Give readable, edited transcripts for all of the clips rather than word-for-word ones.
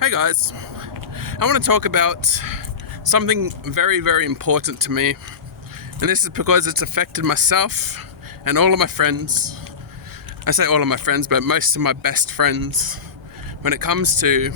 Hey guys, I want to talk about something very, very important to me, and this is because it's affected myself and all of my friends. I say all of my friends, but most of my best friends, when it comes to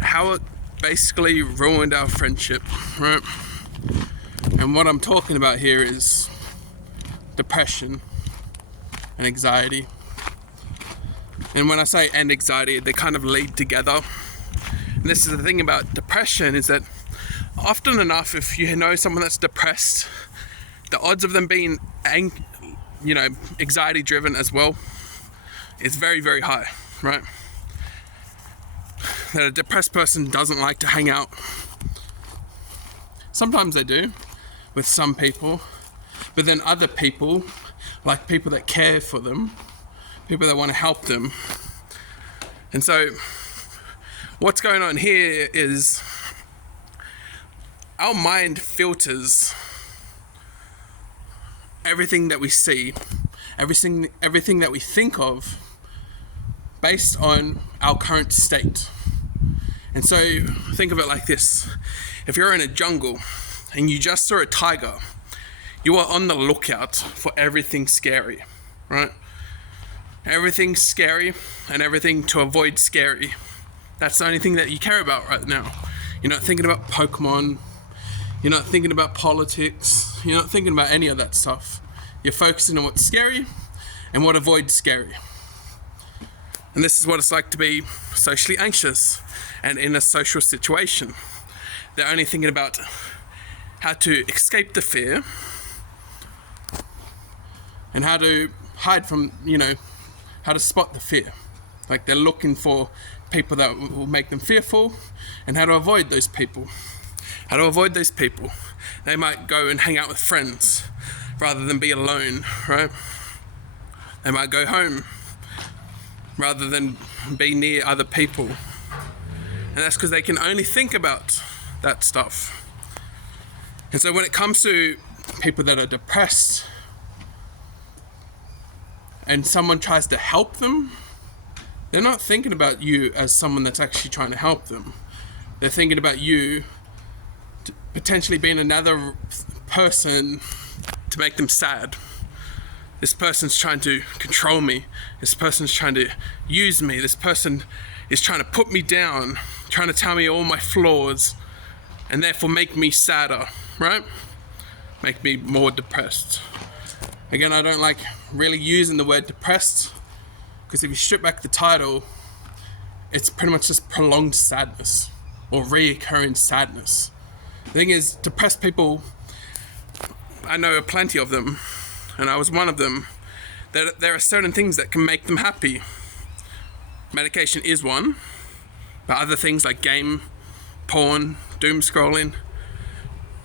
how it basically ruined our friendship, right? And what I'm talking about here is depression and anxiety. And when I say and anxiety, they kind of lead together. And this is the thing about depression, is that often enough, if you know someone that's depressed, the odds of them being anxiety driven as well is very, very high, right? That a depressed person doesn't like to hang out. Sometimes they do with some people, but then other people, like people that care for them, people that want to help them. And so what's going on here is our mind filters everything that we see, everything that we think of based on our current state. And so think of it like this. If you're in a jungle and you just saw a tiger, you are on the lookout for everything scary, right? Everything scary and everything to avoid scary. That's the only thing that you care about right now. You're not thinking about Pokemon. You're not thinking about politics. You're not thinking about any of that stuff. You're focusing on what's scary and what avoids scary. And this is what it's like to be socially anxious and in a social situation. They're only thinking about how to escape the fear and how to hide from, how to spot the fear. Like they're looking for people that will make them fearful and how to avoid those people. How to avoid those people. They might go and hang out with friends rather than be alone, right? They might go home rather than be near other people. And that's because they can only think about that stuff. And so when it comes to people that are depressed and someone tries to help them, they're not thinking about you as someone that's actually trying to help them. They're thinking about you potentially being another person to make them sad. This person's trying to control me. This person's trying to use me. This person is trying to put me down, trying to tell me all my flaws, and therefore make me sadder, right? Make me more depressed. Again, I don't like really using the word depressed, because if you strip back the title, it's pretty much just prolonged sadness or reoccurring sadness. The thing is, depressed people, I know plenty of them, and I was one of them. There are certain things that can make them happy. Medication is one, but other things like game, porn, doom scrolling,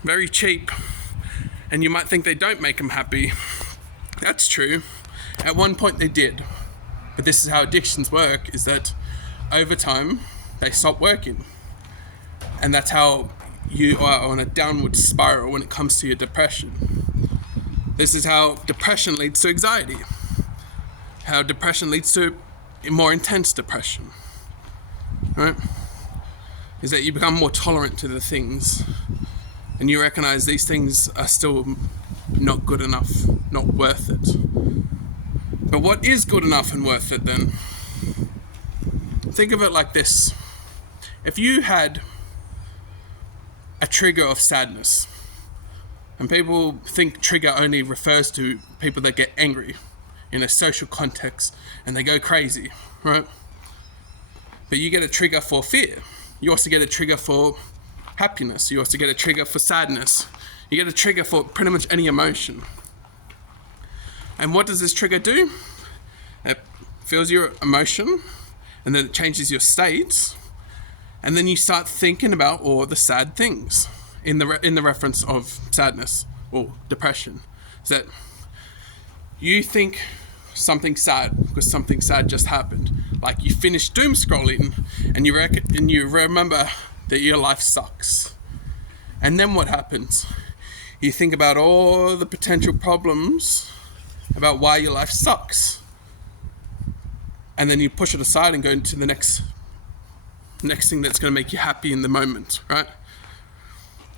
very cheap, and you might think they don't make them happy. That's true. At one point they did. But this is how addictions work, is that over time they stop working. And that's how you are on a downward spiral when it comes to your depression. This is how depression leads to anxiety. How depression leads to more intense depression. Right? Is that you become more tolerant to the things and you recognize these things are still not good enough, not worth it. But what is good enough and worth it then? Think of it like this. If you had a trigger of sadness, and people think trigger only refers to people that get angry in a social context and they go crazy, right? But you get a trigger for fear. You also get a trigger for happiness. You also get a trigger for sadness. You get a trigger for pretty much any emotion. And what does this trigger do? It feels your emotion, and then it changes your states, and then you start thinking about all the sad things in the reference of sadness or depression. Is that you think something sad because something sad just happened. Like you finish doom scrolling, and you remember that your life sucks. And then what happens? You think about all the potential problems about why your life sucks. and then you push it aside and go into the next thing that's going to make you happy in the moment, right?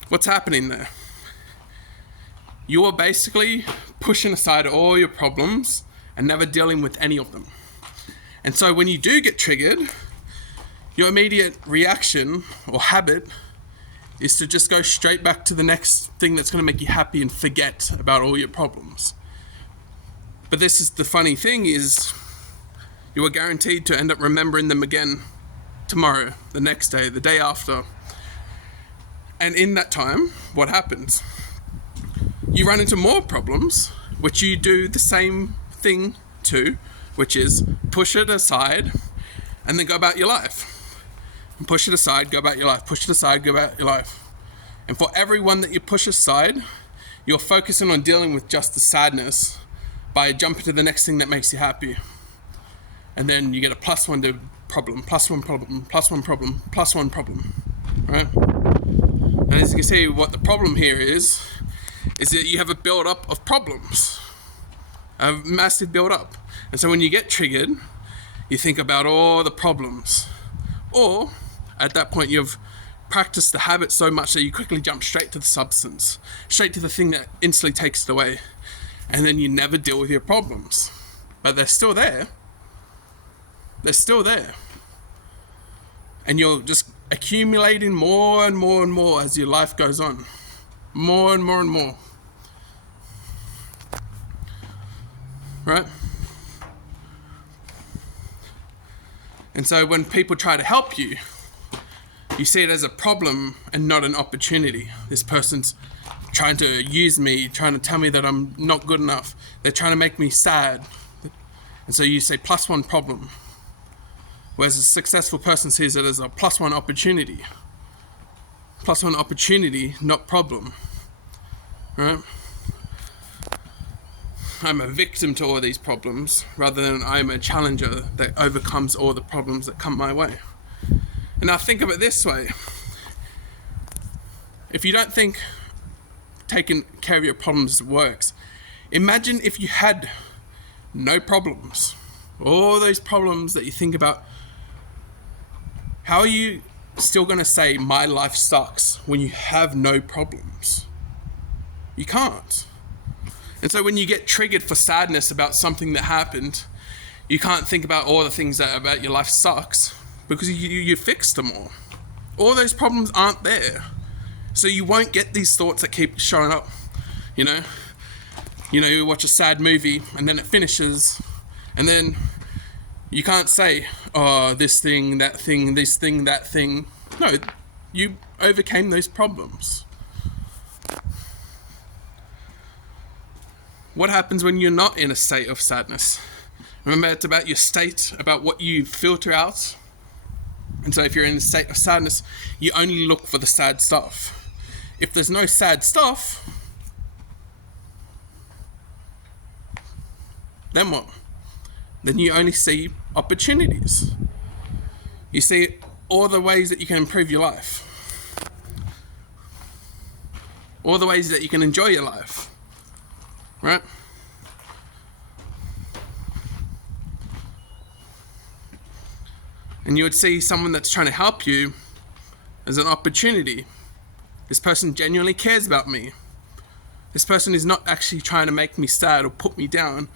What's happening there? You are basically pushing aside all your problems and never dealing with any of them. And so when you do get triggered, your immediate reaction or habit is to just go straight back to the next thing that's going to make you happy and forget about all your problems. But this is the funny thing, is you are guaranteed to end up remembering them again tomorrow, the next day, the day after. And in that time, what happens? You run into more problems, which you do the same thing to, which is push it aside and then go about your life. And push it aside, go about your life. Push it aside, go about your life. And for every one that you push aside, you're focusing on dealing with just the sadness by jumping to the next thing that makes you happy. And then you get a plus one problem, plus one problem, plus one problem, plus one problem, right? And as you can see, what the problem here is that you have a build-up of problems, a massive build-up. And so when you get triggered, you think about all the problems. Or, at that point, you've practiced the habit so much that you quickly jump straight to the substance, straight to the thing that instantly takes it away. And then you never deal with your problems. But they're still there. They're still there. And you're just accumulating more and more and more as your life goes on. More and more and more. Right? And so when people try to help you, you see it as a problem and not an opportunity. This person's trying to use me, trying to tell me that I'm not good enough. They're trying to make me sad. And so you say plus one problem. Whereas a successful person sees it as a plus one opportunity. Plus one opportunity, not problem. Right? I'm a victim to all these problems rather than I'm a challenger that overcomes all the problems that come my way. And now think of it this way. If you don't think taking care of your problems works, imagine if you had no problems. All those problems that you think about. How are you still going to say my life sucks when you have no problems? You can't. And so when you get triggered for sadness about something that happened, you can't think about all the things that about your life sucks because you fixed them all. All those problems aren't there. So you won't get these thoughts that keep showing up. You know, you watch a sad movie and then it finishes and then you can't say, oh, this thing, that thing, this thing, that thing. No, you overcame those problems. What happens when you're not in a state of sadness? Remember, it's about your state, about what you filter out. And so if you're in a state of sadness, you only look for the sad stuff. If there's no sad stuff, then what? Then you only see opportunities. You see all the ways that you can improve your life. All the ways that you can enjoy your life. Right? And you would see someone that's trying to help you as an opportunity. This person genuinely cares about me. This person is not actually trying to make me sad or put me down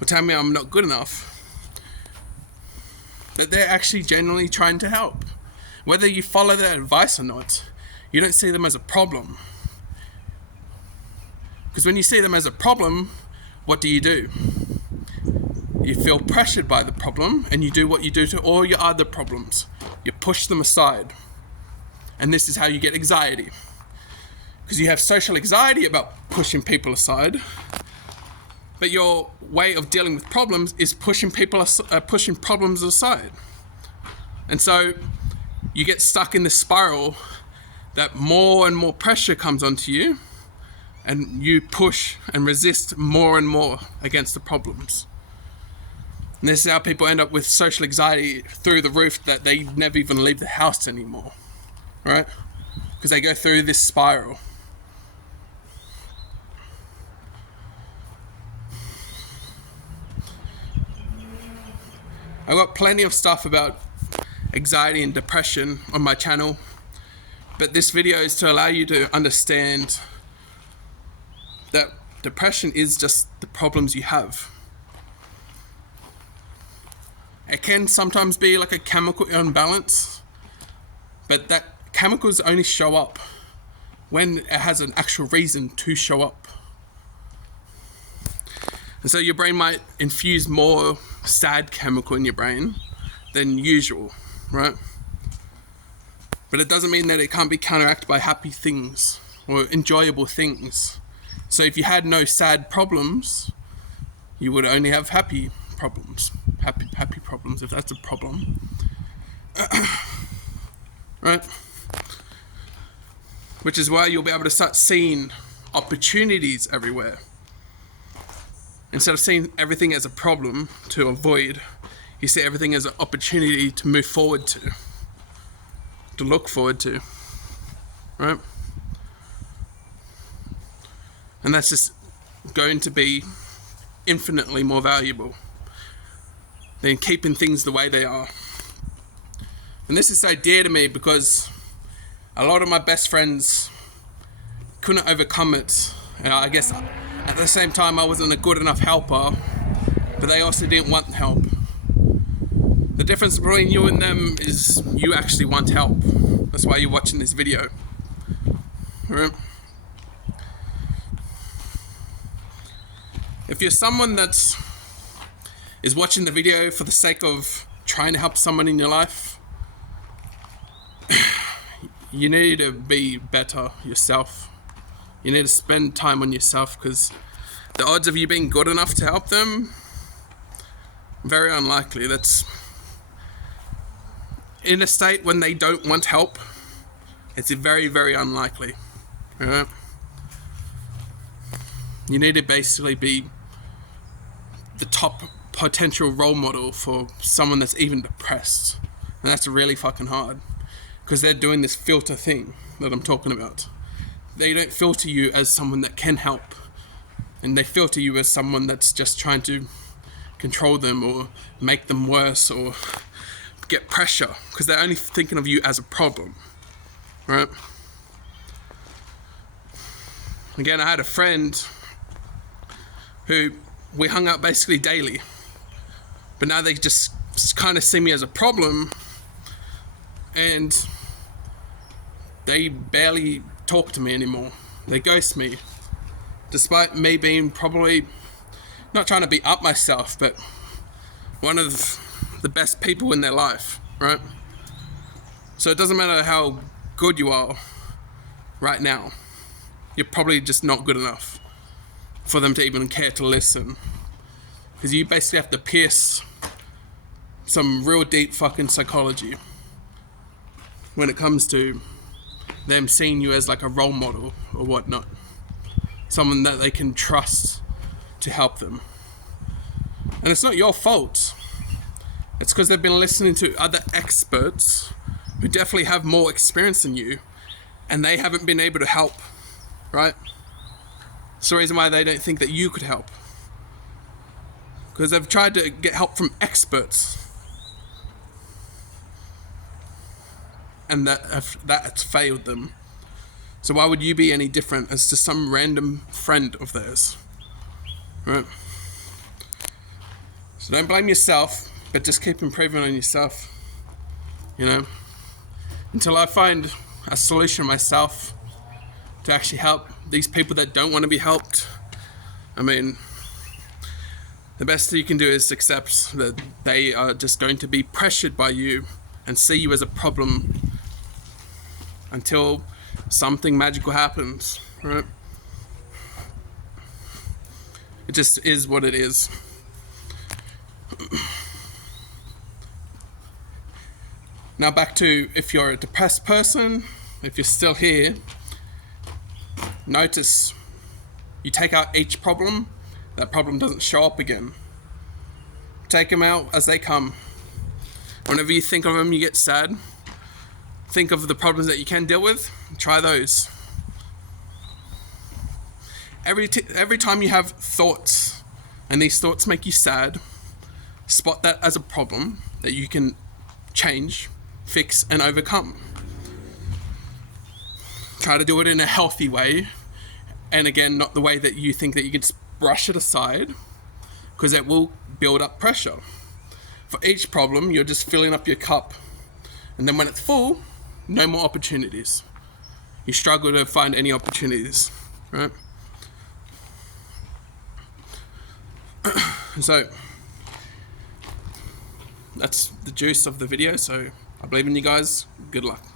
or tell me I'm not good enough. That they're actually genuinely trying to help. Whether you follow their advice or not, you don't see them as a problem. Because when you see them as a problem, what do? You feel pressured by the problem and you do what you do to all your other problems. You push them aside. And this is how you get anxiety. Because you have social anxiety about pushing people aside. But your way of dealing with problems is pushing problems aside. And so you get stuck in this spiral that more and more pressure comes onto you. And you push and resist more and more against the problems. And this is how people end up with social anxiety through the roof that they never even leave the house anymore. Right? Because they go through this spiral. I got plenty of stuff about anxiety and depression on my channel, but this video is to allow you to understand that depression is just the problems you have. It can sometimes be like a chemical imbalance, but that chemicals only show up when it has an actual reason to show up. And so your brain might infuse more sad chemical in your brain than usual, right? But it doesn't mean that it can't be counteracted by happy things or enjoyable things. So if you had no sad problems, you would only have happy problems. Happy problems, if that's a problem. Right? Which is why you'll be able to start seeing opportunities everywhere. Instead of seeing everything as a problem to avoid, you see everything as an opportunity to move forward to look forward to, right? And that's just going to be infinitely more valuable than keeping things the way they are. And this is so dear to me because a lot of my best friends couldn't overcome it. And I guess at the same time I wasn't a good enough helper, but they also didn't want help. The difference between you and them is you actually want help. That's why you're watching this video. Right? If you're someone that is watching the video for the sake of trying to help someone in your life, you need to be better yourself. You need to spend time on yourself, because the odds of you being good enough to help them, very unlikely. That's in a state when they don't want help, it's very, very unlikely. Right? You need to basically be the top potential role model for someone that's even depressed. And that's really fucking hard, because they're doing this filter thing that I'm talking about. They don't filter you as someone that can help, and they filter you as someone that's just trying to control them or make them worse or get pressure, because they're only thinking of you as a problem, right? Again, I had a friend who we hung out basically daily, but now they just kind of see me as a problem, and they barely talk to me anymore. They ghost me, despite me being probably, not trying to beat up myself, but one of the best people in their life, right? So it doesn't matter how good you are right now, you're probably just not good enough for them to even care to listen, because you basically have to pierce some real deep fucking psychology when it comes to them seeing you as like a role model or whatnot, someone that they can trust to help them. And it's not your fault. It's because they've been listening to other experts who definitely have more experience than you, and they haven't been able to help, right? It's the reason why they don't think that you could help, because they've tried to get help from experts, and that's failed them. So why would you be any different as to some random friend of theirs, right? So don't blame yourself, but just keep improving on yourself, you know, until I find a solution myself to actually help these people that don't want to be helped. I mean, the best thing you can do is accept that they are just going to be pressured by you and see you as a problem until something magical happens, right? It just is what it is. Now back to, if you're a depressed person, if you're still here, notice you take out each problem, that problem doesn't show up again. Take them out as they come. Whenever you think of them, you get sad. Think of the problems that you can deal with, try those. Every time you have thoughts and these thoughts make you sad, spot that as a problem that you can change, fix, and overcome. Try to do it in a healthy way, and again, not the way that you think that you can just brush it aside, because it will build up pressure. For each problem, you're just filling up your cup, and then when it's full, no more opportunities. You struggle to find any opportunities, right? So that's the juice of the video. So I believe in you guys. Good luck.